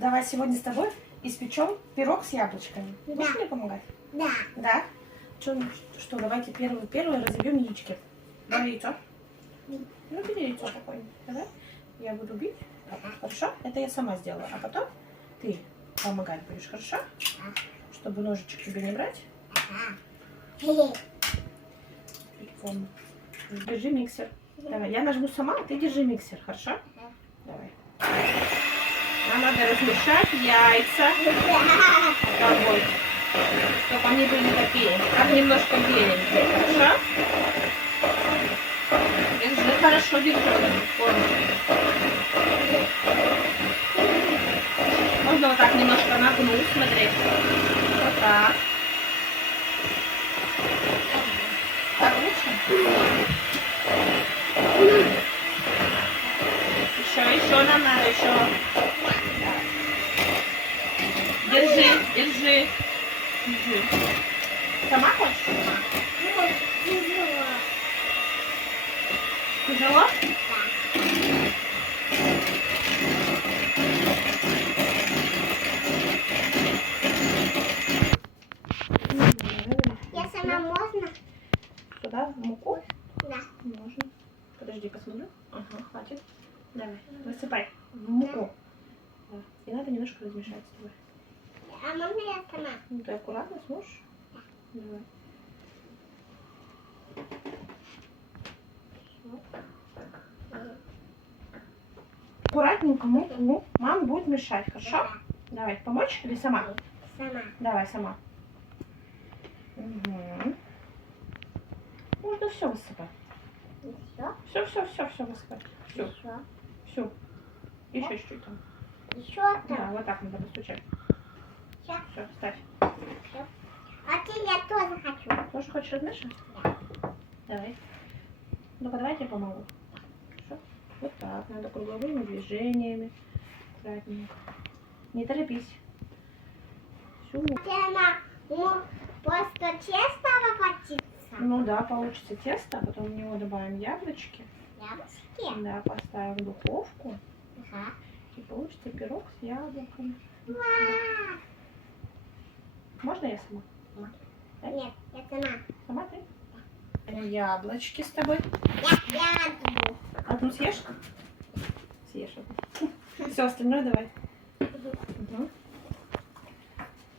Давай сегодня с тобой испечем пирог с яблочками. Будешь мне помогать? Да. Да? Что, давайте первое разобьем яички. Давай яйцо. Ну, бери яйцо какое-нибудь. Давай. Я буду бить. Хорошо? Это я сама сделаю. А потом ты помогать будешь, хорошо? Чтобы ножичек тебе не брать. Держи миксер. Давай, я нажму сама, а ты держи миксер, хорошо? Давай. Нам надо размешать яйца тобой, чтобы они были такие, как немножко беленькие, хорошо? Держи, хорошо держи. Можно вот так немножко нагнуть, смотри. Вот так. Так лучше? Еще нам надо, еще. Держи. Сама хочешь? Тяжело? Я сама можно? Сюда муку? Да. Можно. Подожди, посмотрю. Ага, хватит. Давай, высыпай в муку. Да. И надо немножко размешать с тобой. А можно я сама? Ну, ты аккуратно сможешь? Да. Давай. Аккуратненько муку мама будет мешать, хорошо? Давай, помочь или сама? Сама. Давай, сама. Угу. Можно все высыпать. Еще? Все высыпать. Все. Еще. Еще чуть-чуть там. Еще Да, там. вот так надо постучать. Сейчас. Все, ставь. А ты я тоже хочу. Тоже хочешь размешивать? Да. Давай. Ну-ка, давай я тебе помогу. Хорошо? Вот так, надо круговыми движениями. Аккуратненько. Не торопись. Всю муку. Она просто честно обратиться. Ну да, получится тесто, а потом в него добавим яблочки. Яблочки. Да, поставим в духовку. Ага. И получится пирог с яблоками. Вау. Можно я сама? Да? Нет, я сама. Сама ты? Яблочки с тобой. Я буду. Одну съешь? Съешь одну. Все, остальное давай. Угу.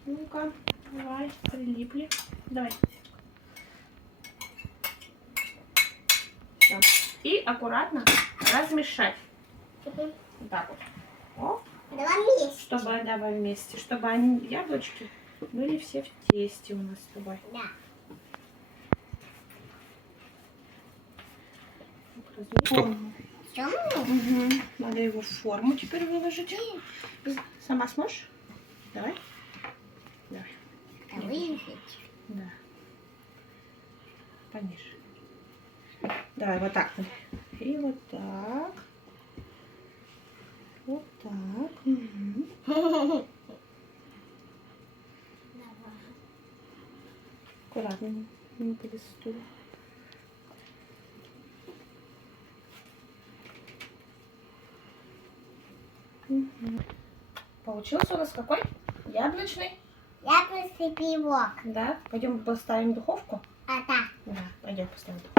Ну-ка, давай, прилипли. Давай. Все. И аккуратно размешать. Угу. Вот так вот. О, Давай вместе. чтобы, давай вместе, чтобы они, яблочки, были все в тесте у нас с тобой. Да. Стоп. Угу. Надо его в форму теперь выложить. Сама сможешь? Давай. Давай. Выжить. Да. Пониже. Давай вот так. И вот так. Вот так. Угу. Аккуратно. Не перестуй. Угу. Получился у нас какой? Яблочный? Яблочный пирог. Да. Пойдем поставим в духовку? А да. Да, пойдем поставим в духовку.